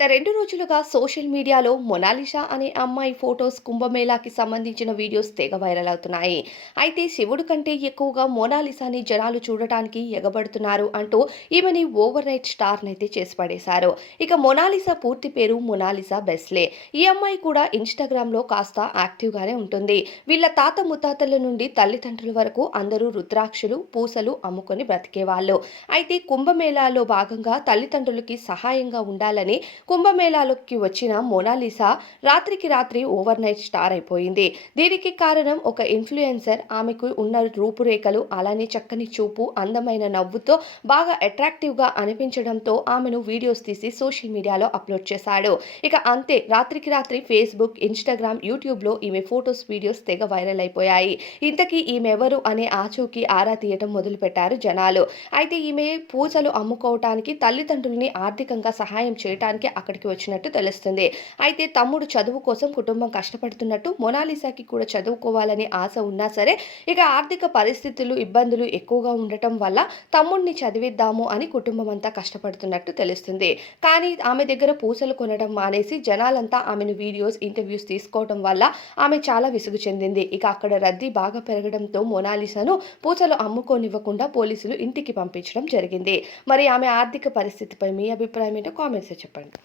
గత 2 రోజులుగా సోషల్ మీడియాలో మొనాలిసా అనే అమ్మాయి ఫోటోస్ కుంభమేళాకి సంబంధించిన వీడియోస్ తెగ వైరల్ అవుతున్నాయి. అయితే శివుడు కంటే ఎక్కువగా మొనాలిసాని జనాలు చూడటానికి ఎగబడుతున్నారు అంటూ ఈమెని ఓవర్ నైట్ స్టార్‌నైతే చేసి పడేశారు. ఇక మొనాలిసా పూర్తి పేరు మొనాలిసా బెస్లే. ఈ అమ్మాయి కూడా ఇన్‌స్టాగ్రామ్‌లో కాస్త యాక్టివ్‌గానే ఉంటుంది. వీళ్ళ తాత ముత్తాతల నుండి తల్లిదండ్రుల వరకు అందరూ రుద్రాక్షలు, పూసలు అమ్ముకొని బ్రతికేవాళ్ళు. అయితే కుంభమేళాలో భాగంగా తల్లిదండ్రులకి సహాయంగా ఉండాలని కుంభమేళాలోకి వచ్చిన మోనాలిసా రాత్రికి రాత్రి ఓవర్ నైట్ స్టార్ అయిపోయింది. దీనికి కారణం ఒక ఇన్‌ఫ్లుయెన్సర్ ఆమెకు ఉన్న రూపురేఖలు, అలానే చక్కని చూపు, అందమైన నవ్వుతో బాగా అట్రాక్టివ్‌గా అనిపించడంతో ఆమెను వీడియోస్ తీసి సోషల్ మీడియాలో అప్‌లోడ్ చేశాడు. ఇక అంతే రాత్రికి రాత్రి ఫేస్‌బుక్, ఇన్‌స్టాగ్రామ్, యూట్యూబ్‌లో ఈమె ఫోటోస్, వీడియోస్ తెగ వైరల్ అయిపోయాయి. ఇంతకీ ఈమెవరు అనే ఆచూకీ ఆరా తీయటం మొదలుపెట్టారు జనాలు. అయితే ఈమె పూసలు అమ్ముకోవటానికి తల్లిదండ్రులని ఆర్థికంగా సహాయం చేయటానికి అక్కడికి వచ్చినట్టు తెలుస్తుంది. అయితే తమ్ముడు చదువు కోసం కుటుంబం కష్టపడుతున్నట్టు, మొనాలిసాకి కూడా చదువుకోవాలని ఆశ ఉన్నా సరే ఇక ఆర్థిక పరిస్థితులు, ఇబ్బందులు ఎక్కువగా ఉండటం వల్ల తమ్ముడిని చదివిద్దాము అని కుటుంబం అంతా కష్టపడుతున్నట్టు తెలుస్తుంది. కానీ ఆమె దగ్గర పూసలు కొనడం మానేసి జనాలంతా ఆమెను వీడియోస్, ఇంటర్వ్యూస్ తీసుకోవడం వల్ల ఆమె చాలా విసుగు చెందింది. ఇక అక్కడ రద్దీ బాగా పెరగడంతో మొనాలిసాను పూసలు అమ్ముకోనివ్వకుండా పోలీసులు ఇంటికి పంపించడం జరిగింది. మరి ఆమె ఆర్థిక పరిస్థితిపై మీ అభిప్రాయం ఏంటో కామెంట్స్‌లో చెప్పండి.